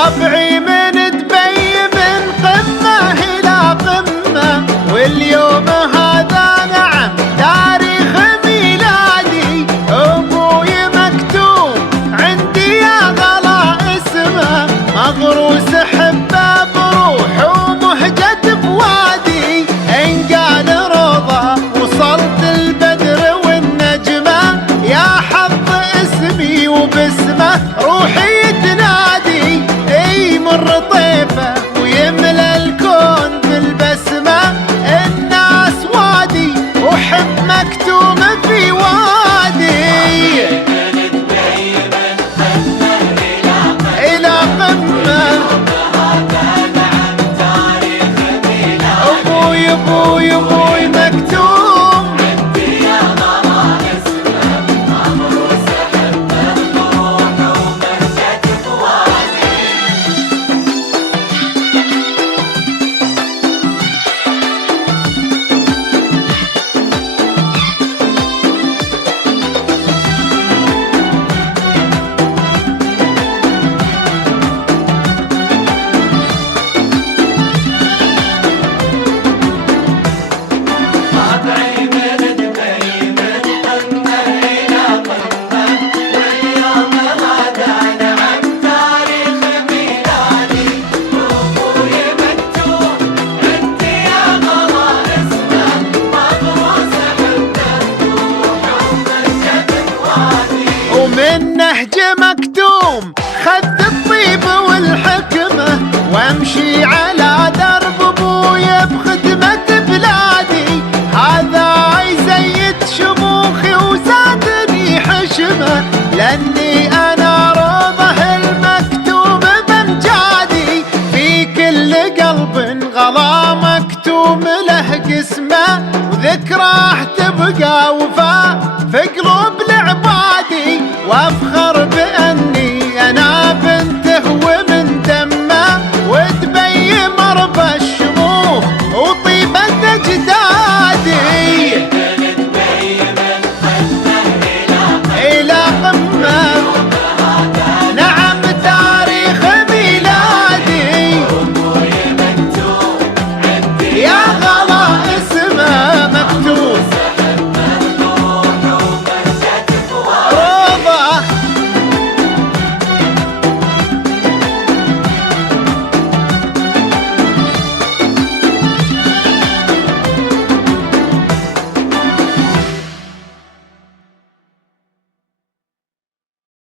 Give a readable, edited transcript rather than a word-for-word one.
طبعي من دبي من قمة إلى قمة، واليوم هذا نعم تاريخ ميلادي. أبوي مكتوب عندي يا غلا اسمه، مغروس حبه بروح ومهجة بوادي. إن قال رضا وصلت البدر والنجمة، يا حظ اسمي وباسمه روحي تنادي. اي مر طيفه ويملى الكون بالبسمه، الناس وادي وحب مكتوم في وادي. إلى قمة أبوي أبوي أبوي مكتوم عندي يا غلا اسمه، مغروس حبه بروح ومهجة بوادي. طبعي من دبي من قمة إلى قمة، واليوم هذا نعم تاريخ ميلادي. أبوي مكتوب عندي يا غلا اسمه، مغروس حبه بروح ومهجة بوادي. ومن نهج مكتوم خذ الطيب والحكمة، وامشي على درب ابويا بخدمة بلادي. هذا يزيد شموخي وزادني حشمة، لاني انا رضه المكتوم بامجادي. في كل قلب غلا مكتوم له قسمه، وذكراه تبقى وفاء في قلوب العبادي. وافخر